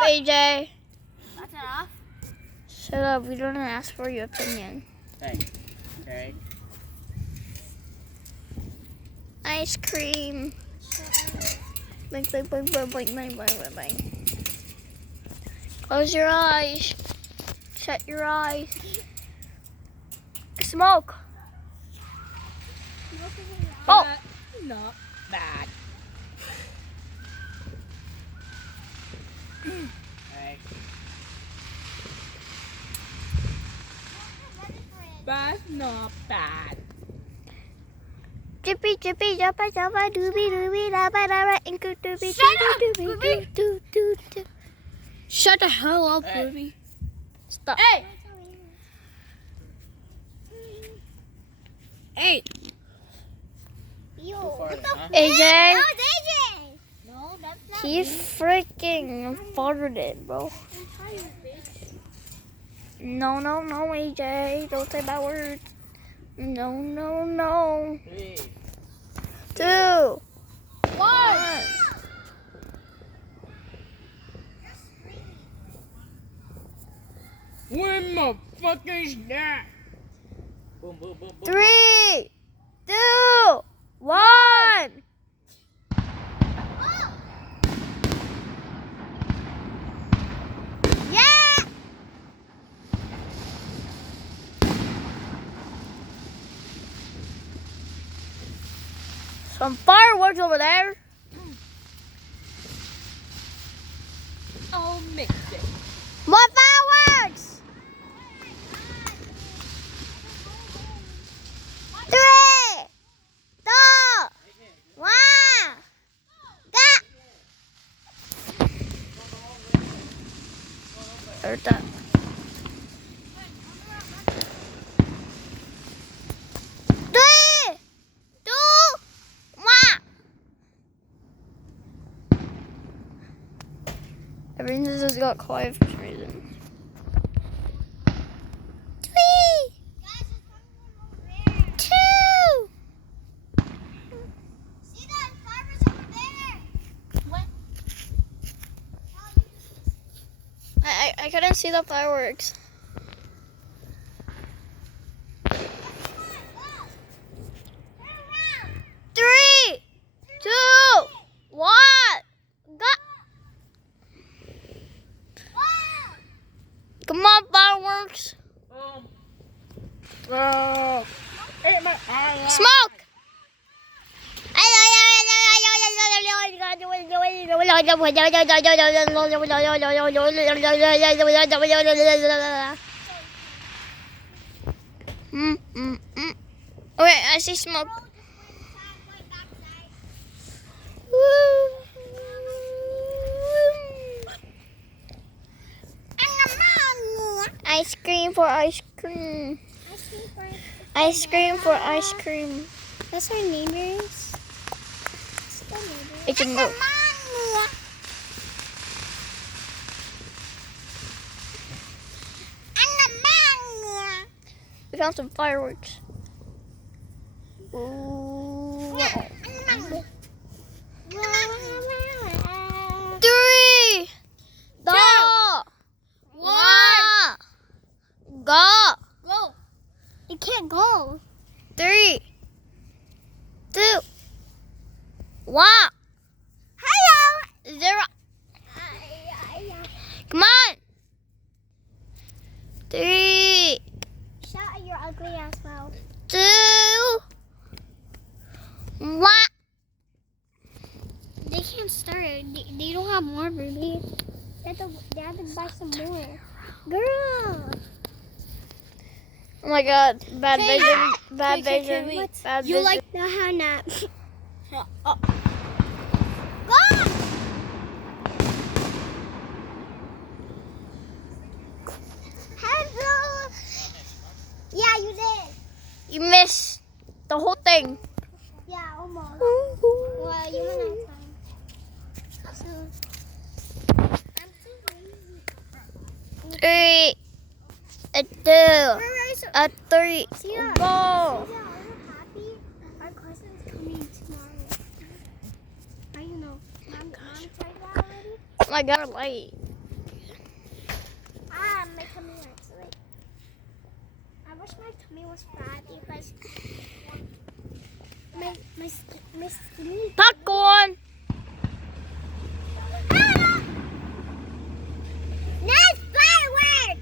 up, AJ. That's enough. Shut up. We don't ask for your opinion. Hey. Okay. Ice cream. Blink, blink, blink, blink, blink, blink, blink, blink, blink. Close your eyes. Shut your eyes. Smoke. Oh. Not bad. Hey. That's not bad. Jippy, jippy, jumpa, jumpa, doobie, doobie, dabba, dabba, inku, doobie, Shut doobie, up, doobie, doo, doo, doo. Shut the hell up, Hey. Ruby. Stop. Hey! Hey! Too far, huh? AJ, That was AJ! No, that's not he freaking farted, bro. No, no, no, AJ. Don't say bad words. No, no, no. 3, 2, 1. What the fuck is that? Boom, boom, boom, boom. 3, 2, 1. Yeah! Some fireworks over there. I'll mix it. More fireworks! 3, 2, 1. Go! Heard that. Three, two, one. Everything just got quiet for some reason. 3, 2. See that fireworks over there? What? I couldn't see the fireworks. Three, two, one, go! Come on, fireworks! Boom. Oh. Hey, my eye. Smoke! Okay, I see smoke. Ice cream for ice cream. Ice cream for ice cream. That's our neighbors. It can move. We found some fireworks. Ooh. 3, 2, 1, go! Go. You can't go. 3, 2, 1. Hello. 0. Come on. 3, Shut your ugly ass mouth. 2, 1. They can't start it. They don't have more, Ruby. They have to buy some more. Girl. Oh my god. Bad Okay. vision. Bad Okay, vision. wait. Bad You vision. like the Hannah. Oh. Go! Hello. Yeah, you did. You missed the whole thing. Yeah, almost. Well, you went out time. So, 3, a 2, a 3. See ya. Go. are you happy? Our cousin's coming tomorrow. How you know? Mom tried that already? Oh my god, light. wish my tummy was fat because my skinny. Popcorn. Nice firework!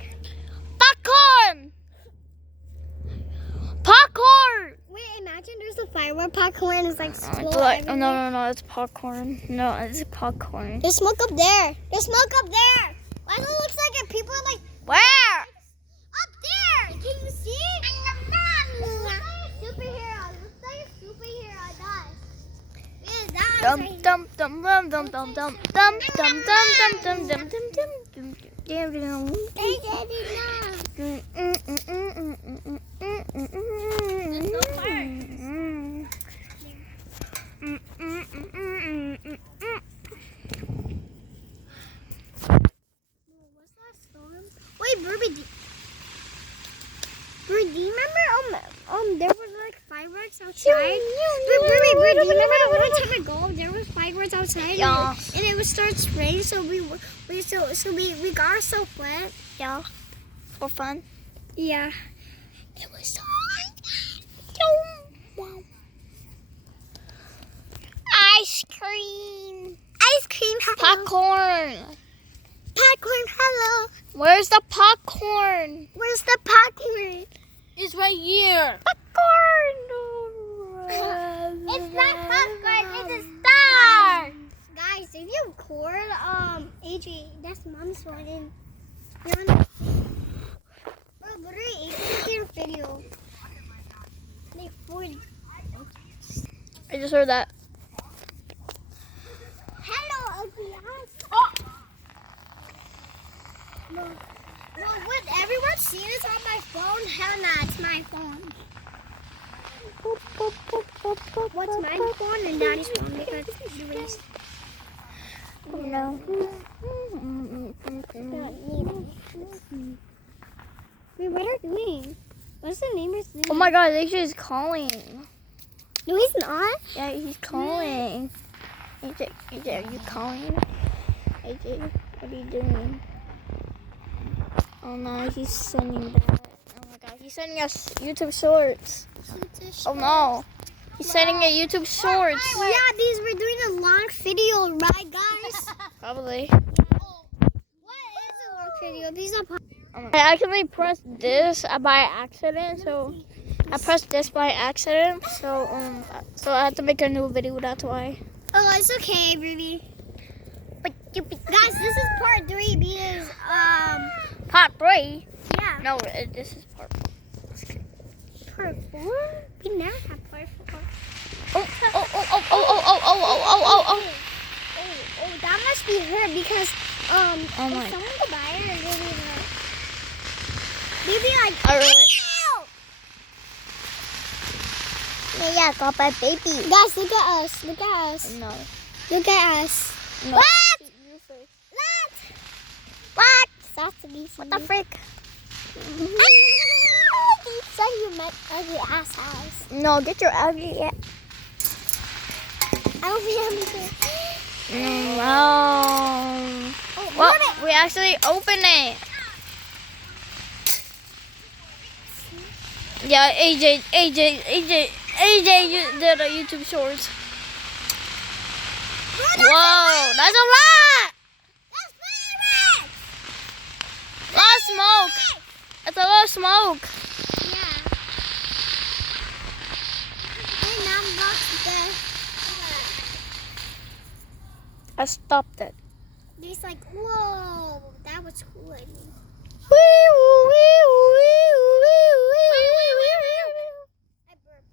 Popcorn. Popcorn. Wait, imagine there's a firework popcorn. It's like It's like, oh, no, it's popcorn. No, it's popcorn. There's smoke up there. There's smoke up there. Why does it look like if people are like Where? up there? Can you see? Superhero. Looks like a superhero does. Yeah, that Dum was dum dum dum dum dum dum dum dum dum dum dum dum dum dum. Hey, Daddy, no. What's that storm? Wait, Burby, do you remember there was like fireworks outside? Burby, do you remember one time ago there was fireworks outside? Yeah. And it would start spraying, so we got ourselves wet. Yeah. For fun. Yeah. It was so fun. Ice cream. Ice cream. Hello. Popcorn. Popcorn. Hello. Where's the popcorn? Where's the popcorn? It's right here. Popcorn. It's not popcorn. It's a star. Guys, if you record, AJ, that's mom's one, and you're on the. Bro, literally, AJ's video. Like 40. I just heard that. Hello, ugly ass. Oh. No, would everyone see this on my phone? Hell nah, it's my phone. What's my phone and Daddy's phone because it's erased. No. Wait, what are you doing? What's the neighbor's doing? Oh my god, AJ is calling. No, he's not. Yeah, he's calling. AJ, are you calling? AJ, what are you doing? Oh no, he's sending that. Oh my god, he's sending us YouTube shorts. Oh no, he's sending a YouTube shorts. Yeah, because we're doing a long video, right, guys? Probably. What is a long video? These are. I actually pressed this by accident, so I pressed this by accident, so I had to make a new video. That's why. Oh, it's okay, baby. But guys, this is part 3 because Part 3? yeah. No, this is part 4. Part 4? We now have part 4. Oh. Oh, that must be her because Oh if my. someone could buy her, maybe like. I really. Yeah, got my baby. Guys, look at us. Look at us. No. Look at us. No. What? What? That's to be What the frick? So you met ugly ass house. No, get your ugly. I don't think I'm No. Oh, Well, got it. we actually opened it. Yeah, AJ you did a YouTube shorts. Whoa, that's a lot. That's fireworks. Lot of smoke. That's a lot of smoke. Yeah. Hey, now I'm lost there. I stopped it. He's like, whoa, that was cool. I burped.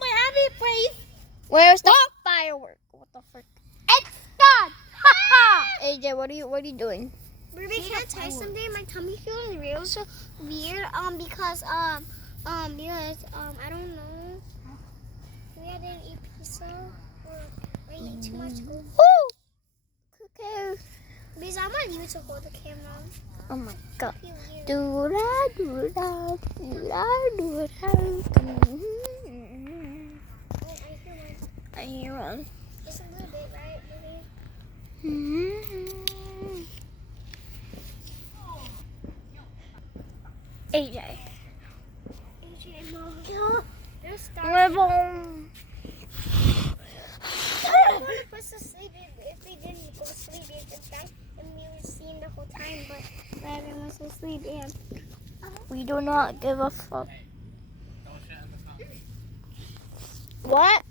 My happy place. Where's the firework? What the frick? It's done. AJ, what are you doing? Ruby, can I tell you something? My tummy feeling real so weird. Because I don't know. We didn't eat pizza or ate too much food. Okay. Because I want you to hold the camera. Oh my god. Feel weird. Do-da-do-da, do-da-do-da. Oh, I hear one. I hear one. Just a little bit, right, Ruby? AJ. AJ, Mom. There's stars. Ribbon. I don't want to put us to sleep if we didn't go to sleep. And we were seeing the whole time, but everyone was asleep. And We do not give a fuck. What?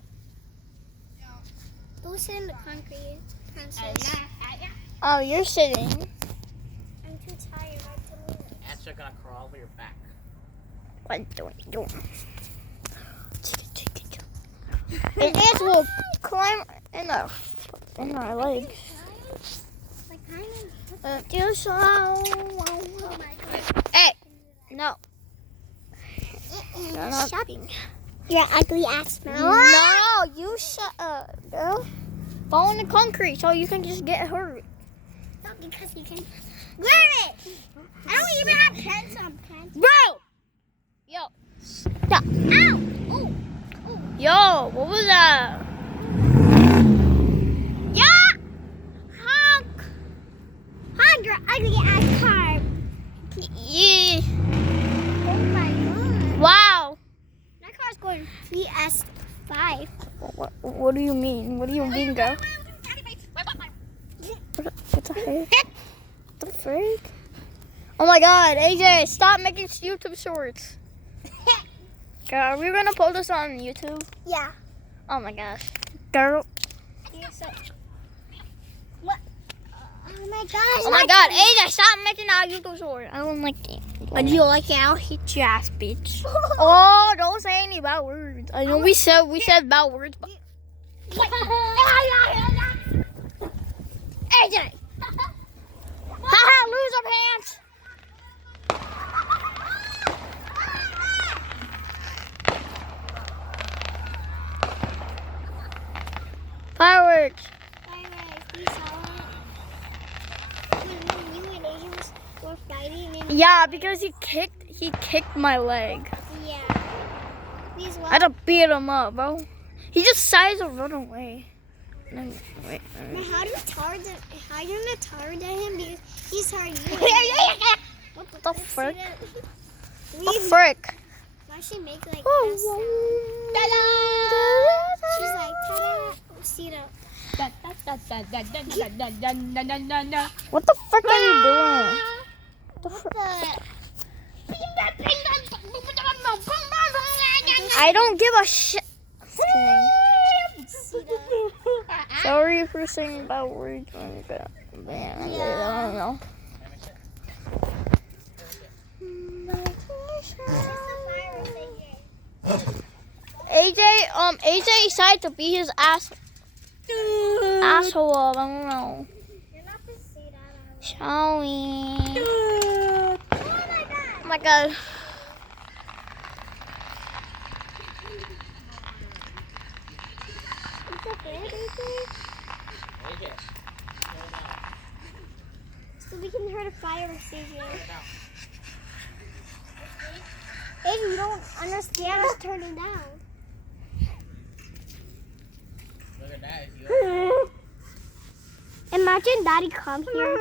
go sit in the concrete, Princess. Oh, you're sitting. I'm too tired. I have to move. Ants are gonna crawl over your back. What do I do? And ants will climb in our legs. Like, kind of. Oh Hey, no. You're not Shopping. Your ugly ass smell. No, you shut up, girl. Fall in the concrete so you can just get hurt. Not because you can wear it. I don't even have pants on pants. Bro! Yo. Stop. Ow! Oh. Yo, what was that? Yeah! Honk! Honk your ugly ass car. Yeah. Oh my god. Wow. My car's going PS5. What do you mean? What do you mean, girl? What the heck? What the frick? Oh my god, AJ, stop making YouTube shorts. Girl, are we gonna post this on YouTube? Yeah. Oh my gosh. Girl. What? Oh my gosh. Oh my god, AJ, stop making our YouTube shorts. I don't like it. Would you like it? I'll hit your ass, bitch. Oh, don't say any bad words. I know we said bad words, but AJ! Haha, loser pants! Fireworks! You saw it? When you and Asian were fighting and Yeah, because he kicked my leg. yeah. These I had to beat him up, bro. He just decided to run away. Wait. But how you gonna target him because he's hard you? What the frick? Leave. The frick? Why she make like Oh, this? She's like, ta-da. See the. What the frick are you doing? The frick? I don't give a shit. See the. Sorry for saying bad words. Man, I don't know. AJ decided to be his asshole. I don't know. You're not to see that. Shall we? Oh Oh my god. It's a bear, baby. So we can hear the fireworks, AJ. AJ, you don't understand us turning down. Look at that. If you Imagine Daddy come here.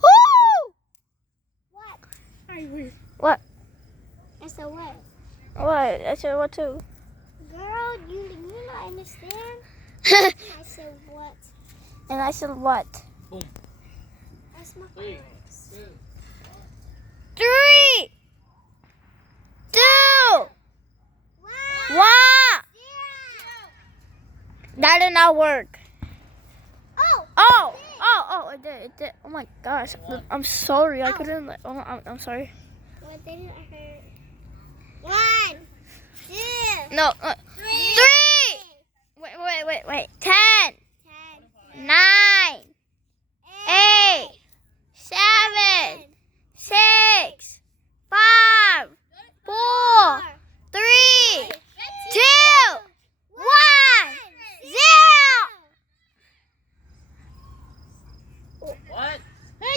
Woo! What? What? I said what? What? I said what too? Girl, you not understand? I said what? And I said what? That's my 3, fireworks. 2. 3, 2, Wow. 1. Yeah. That did not work. Oh. Oh, it did. Oh my gosh. I'm sorry. I couldn't. I'm sorry. What didn't I hear? 1, 2, No. 3. 3. Wait. 10, 10, 9, 8, 7, 6, 5, 4, 3, 2, 1, 0. What? Yeah.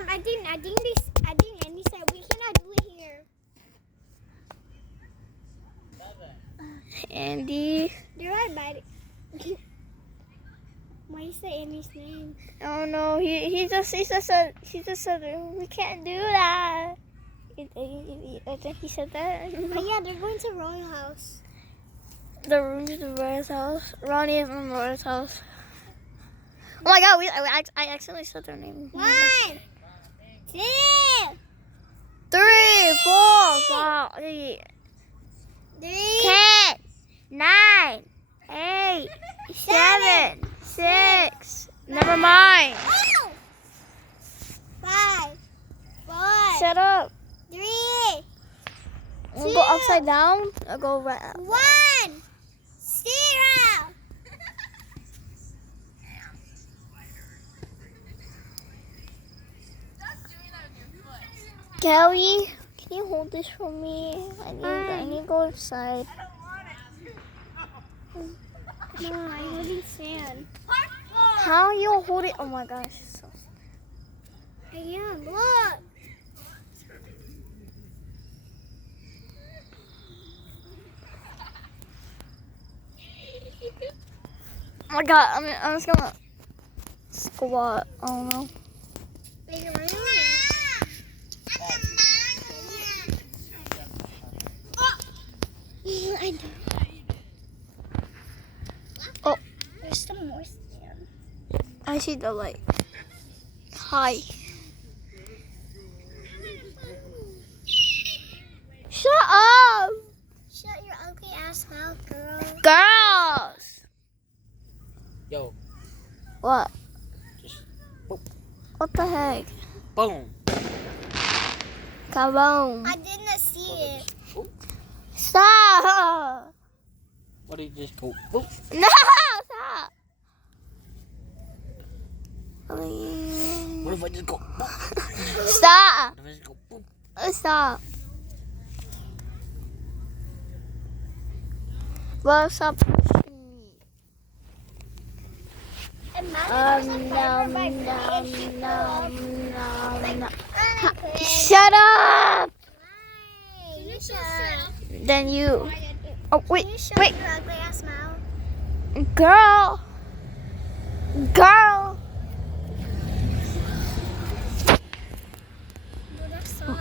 I think Andy said we cannot do it here. Andy. You're right, buddy. Why you say Amy's name? Oh no, he just said we can't do that. I think he said that. Oh yeah, they're going to Royal House. The room to the Roy's house. Ronnie is in Roy's house. Oh my god, I accidentally said their name. 1, 2, 3, 4, 5, 3. 10, 9, 8, 7, 6. Never mind. 5, 4, Shut up. 3, We'll go upside down or go right. 1, 0. Kelly, can you hold this for me? I need to go inside. No, I'm holding sand. How you hold it? Oh my gosh. So I am. Look. oh my god, I'm just gonna squat. I don't know. I know. Oh. There's some more sand. I see the light. Hi. Shut up! Shut your ugly ass mouth, girl. Girls! Yo, What? just What the heck? boom. Kaboom. I didn't see it. Stop! What did you just go? Boop. No! Stop! What if I just go? Boop? Stop! What if I just go? Boop? Stop. Well, stop pushing me. Imagine Nom, by nom, British nom, people. nom, nom. Why? Shut up! You should. Then you. Oh, wait, You show wait. your ugly ass mouth. Girl! Girl! Well, that's fine.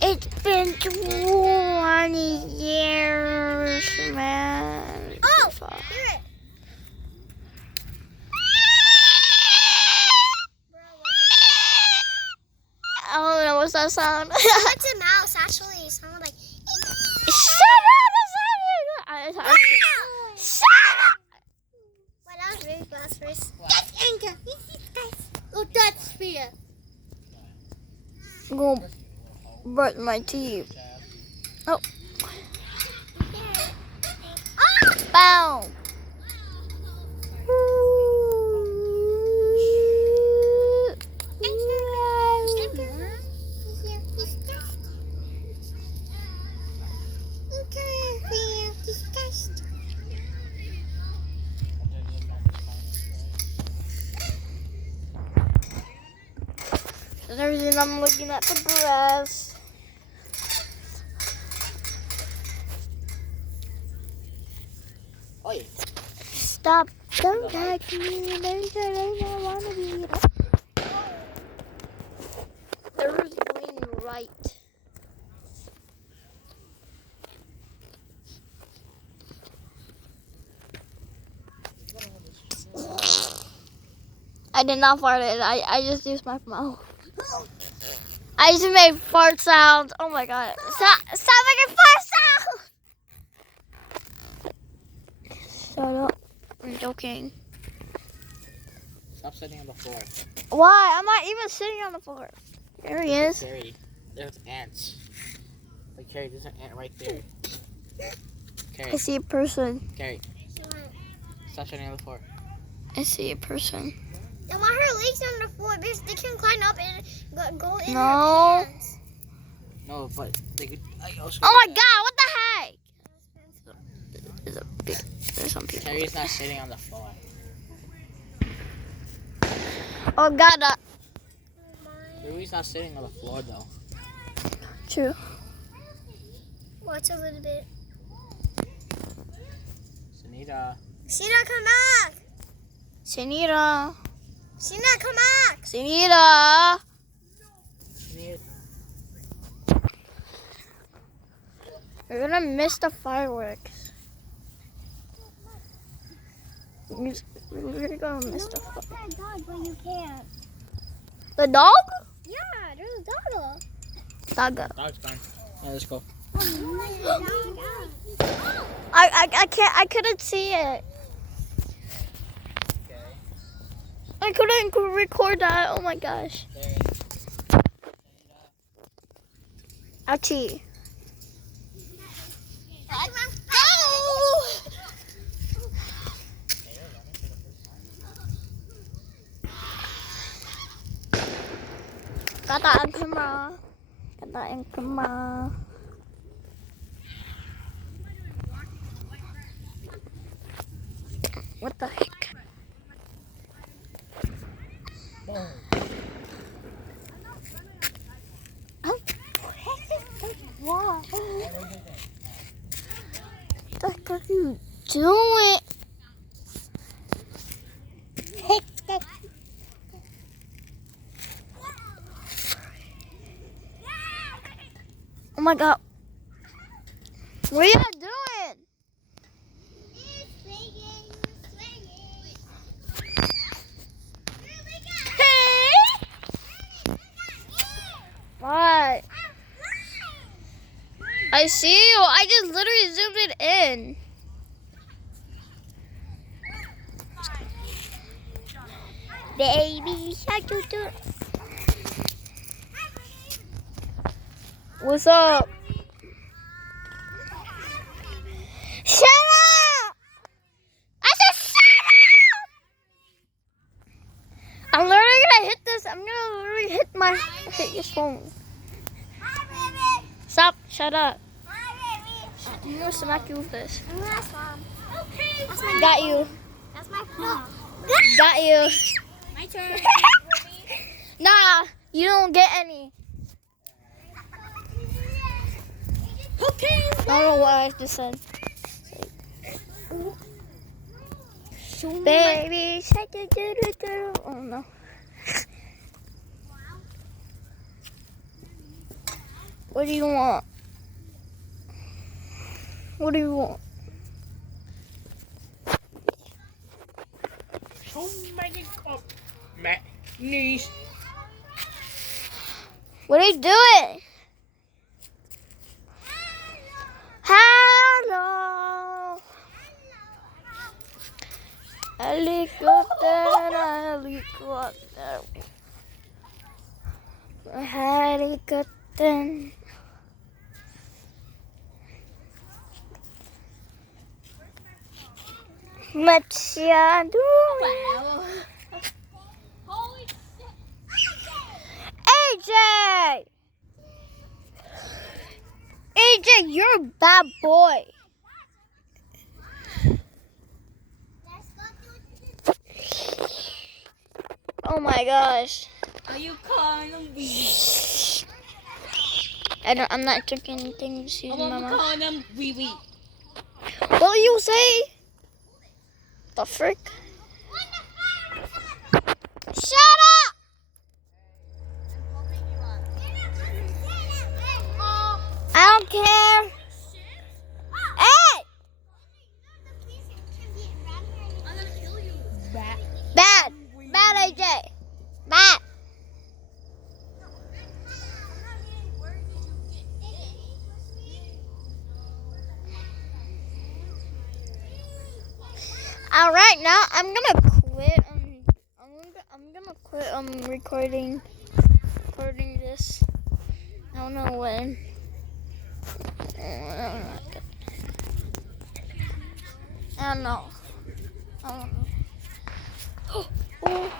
It's been 20 years, man. Oh, So far. hear it. I don't know what's that sound. That's a mouse, actually. It sounded like. Shut up! Shut up! Well, that was really fast first. That's Anchor. Guys. Oh, that's Spear. I'm gonna brush my teeth. Oh, Oh! bow. The reason I'm looking at the grass. Oh yeah. Stop. Don't touch me. I don't want to be. There's going right. I did not fart it. I just used my mouth. I just made fart sounds. Oh my god. Stop making fart sounds! Shut up. I'm joking. Stop sitting on the floor. Why? I'm not even sitting on the floor. There he is. Carrie, there's ants. Like Carrie, there's an ant right there. I Carrie, see a person. Carrie, stop sitting on the floor. I see a person. And why her legs on the floor? Because they can climb up and go in No. her pants. No, but they could. I also Oh my god, what the heck? There's some people. Carrie's not sitting on the floor. Oh god, Rui's not sitting on the floor though. true. Watch a little bit. Sunita. Sheena, come back! Sunita. Sheena, come back! Sunita. Sunita. We're gonna miss the fireworks. We're gonna miss the fireworks. That dog, but you can't. The dog? Yeah, there's a dog. Doggo. Dog's gone. Yeah, let's go. I can't. I couldn't see it. I couldn't record that. Oh my gosh. Ouchie. Got that on camera. Got that on camera. What the heck? Oh, what? The heck are you doing? Oh my god. What are you doing? What? I see you. I just literally zoomed it in. Baby shark doo doo. What's up? Shut up! I said shut up! I'm literally gonna hit this. I'm gonna literally hit your phone. Stop! Shut up! I'm gonna smack you with this. Got you. That's my phone. Got you. My turn. Nah, you don't get any. Okay. I don't know what I just said. Baby, shark doo doo doo doo. Oh no. What do you want? What do you want? So many cup. Matt. Knees. What are you doing? Hello. Helicopter, helicopter. Helicopter. Masyado. AJ! AJ, you're a bad boy. Oh my gosh. Are you calling me? I'm not drinking anything. Just using my mouth. calling them wee wee. What will you say? The frick? Shut up! I don't care. Hey! Bad. Bad, AJ. Bad. All right, now I'm gonna quit. I'm gonna quit. Recording this. I don't know when. I don't know. Oh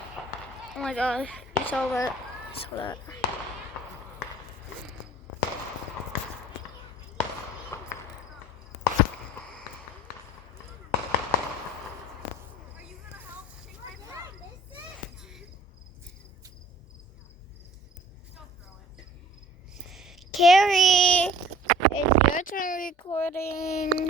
my god! You saw that? You saw that? Carrie, it's your turn recording.